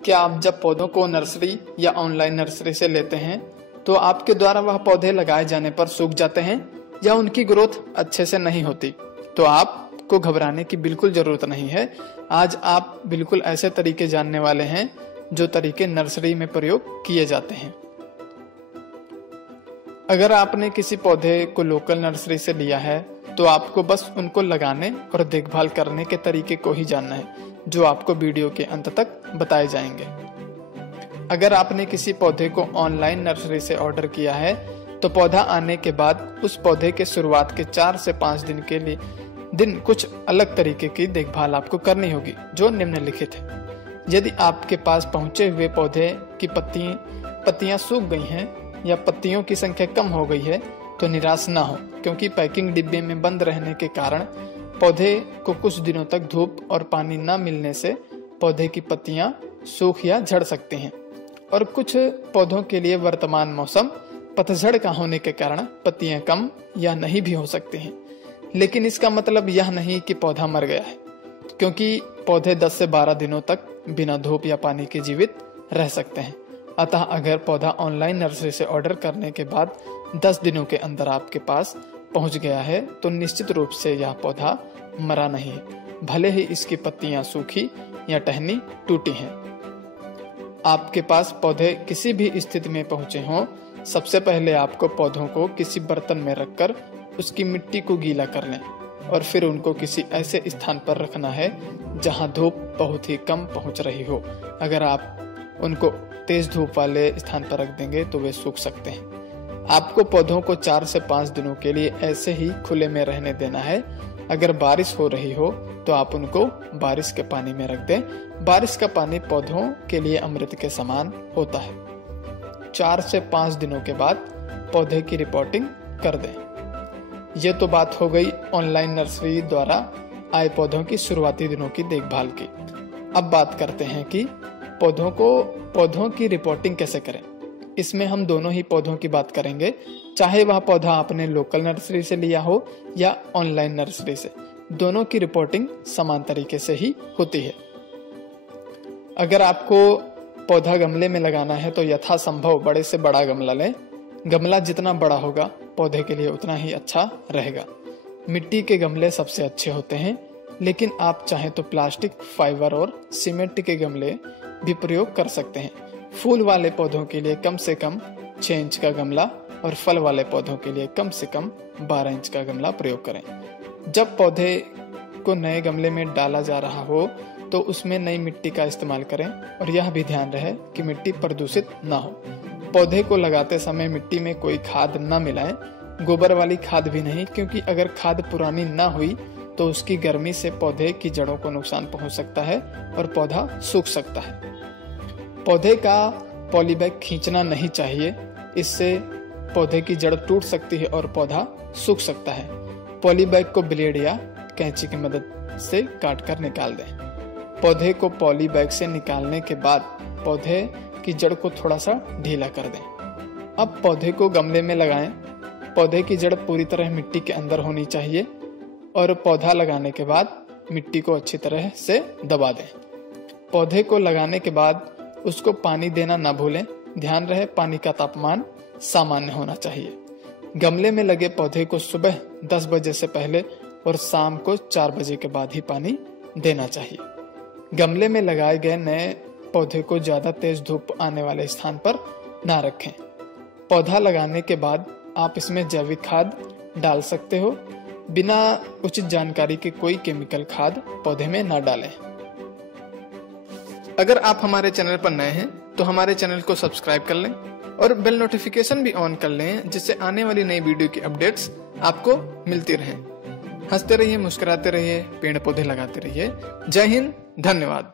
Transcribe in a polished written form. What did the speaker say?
क्या आप जब पौधों को नर्सरी या ऑनलाइन नर्सरी से लेते हैं तो आपके द्वारा वह पौधे लगाए जाने पर सूख जाते हैं या उनकी ग्रोथ अच्छे से नहीं होती? तो आपको घबराने की बिल्कुल जरूरत नहीं है। आज आप बिल्कुल ऐसे तरीके जानने वाले हैं जो तरीके नर्सरी में प्रयोग किए जाते हैं। अगर आपने किसी पौधे को लोकल नर्सरी से लिया है तो आपको बस उनको लगाने और देखभाल करने के तरीके को ही जानना है, जो आपको वीडियो के अंत तक बताए जाएंगे। अगर आपने किसी पौधे को ऑनलाइन नर्सरी से ऑर्डर किया है तो पौधा आने के बाद उस पौधे के शुरुआत के 4 से 5 दिन के लिए कुछ अलग तरीके की देखभाल आपको करनी होगी, जो निम्नलिखित है। यदि आपके पास पहुंचे हुए पौधे की पत्तियां सूख गई हैं या पत्तियों की संख्या कम हो गई है तो निराश ना हो, क्योंकि पैकिंग डिब्बे में बंद रहने के कारण पौधे को कुछ दिनों तक धूप और पानी न मिलने से पौधे की पत्तियां सूख या झड़ सकती हैं। और कुछ पौधों के लिए वर्तमान मौसम पतझड़ का होने के कारण पत्तियां कम या नहीं भी हो सकती हैं। लेकिन इसका मतलब यह नहीं कि पौधा मर गया है, क्योंकि पौधे 10 से 12 दिनों तक बिना धूप या पानी के जीवित रह सकते हैं। अतः अगर पौधा ऑनलाइन नर्सरी से ऑर्डर करने के बाद 10 दिनों के अंदर आपके पास पहुंच गया है तो निश्चित रूप से यह पौधा मरा नहीं है, भले ही इसकी पत्तियां सूखी या टहनी टूटी हैं। आपके पास पौधे किसी भी स्थिति में पहुंचे हों, सबसे पहले आपको पौधों को किसी बर्तन में रखकर उसकी मिट्टी को गीला कर लें और फिर उनको किसी ऐसे स्थान पर रखना है जहां धूप बहुत ही कम पहुंच रही हो। अगर आप उनको तेज धूप वाले स्थान पर रख देंगे तो वे सूख सकते हैं। आपको पौधों को 4 से 5 दिनों के लिए ऐसे ही खुले में रहने देना है। अगर बारिश हो रही हो तो आप उनको बारिश के पानी में रख दें। बारिश का पानी पौधों के लिए अमृत के समान होता है। 4 से 5 दिनों के बाद पौधे की रिपोर्टिंग कर दें। ये तो बात हो गई ऑनलाइन नर्सरी द्वारा आए पौधों की शुरुआती दिनों की देखभाल की। अब बात करते हैं कि पौधों की रिपोर्टिंग कैसे करें। इसमें हम दोनों ही पौधों की बात करेंगे, चाहे वह पौधा आपने लोकल नर्सरी से लिया हो या ऑनलाइन नर्सरी से। दोनों की रिपोर्टिंग समान तरीके से ही होती है। अगर आपको पौधा गमले में लगाना है तो यथासंभव बड़े से बड़ा गमला लें। गमला जितना बड़ा होगा पौधे के लिए उतना ही अच्छा रहेगा। मिट्टी के गमले सबसे अच्छे होते हैं, लेकिन आप चाहें तो प्लास्टिक, फाइबर और सीमेंट के गमले भी प्रयोग कर सकते हैं। फूल वाले पौधों के लिए कम से कम 6 इंच का गमला और फल वाले पौधों के लिए कम से कम 12 इंच का गमला प्रयोग करें। जब पौधे को नए गमले में डाला जा रहा हो तो उसमें नई मिट्टी का इस्तेमाल करें और यह भी ध्यान रहे कि मिट्टी प्रदूषित न हो। पौधे को लगाते समय मिट्टी में कोई खाद न मिलाएं, गोबर वाली खाद भी नहीं, क्योंकि अगर खाद पुरानी न हुई तो उसकी गर्मी से पौधे की जड़ों को नुकसान पहुंच सकता है और पौधा सूख सकता है। पौधे का पॉलीबैग खींचना नहीं चाहिए, इससे पौधे की जड़ टूट सकती है और पौधा सूख सकता है। पॉलीबैग को ब्लेड या कैंची की मदद से काट कर निकाल दें। पौधे को पॉलीबैग से निकालने के बाद पौधे की जड़ को थोड़ा सा ढीला कर दें। अब पौधे को गमले में लगाएं। पौधे की जड़ पूरी तरह मिट्टी के अंदर होनी चाहिए और पौधा लगाने के बाद मिट्टी को अच्छी तरह से दबा दें। पौधे को लगाने के बाद उसको पानी देना ना भूलें। ध्यान रहे पानी का तापमान सामान्य होना चाहिए। गमले में लगे पौधे को सुबह 10 बजे से पहले और शाम को 4 बजे के बाद ही पानी देना चाहिए। गमले में लगाए गए नए पौधे को ज्यादा तेज धूप आने वाले स्थान पर ना रखें। पौधा लगाने के बाद आप इसमें जैविक खाद डाल सकते हो। बिना उचित जानकारी के कोई केमिकल खाद पौधे में ना डालें। अगर आप हमारे चैनल पर नए हैं तो हमारे चैनल को सब्सक्राइब कर लें और बेल नोटिफिकेशन भी ऑन कर लें, जिससे आने वाली नई वीडियो की अपडेट्स आपको मिलती रहें। हंसते रहिए, मुस्कुराते रहिए, पेड़ पौधे लगाते रहिए। जय हिंद, धन्यवाद।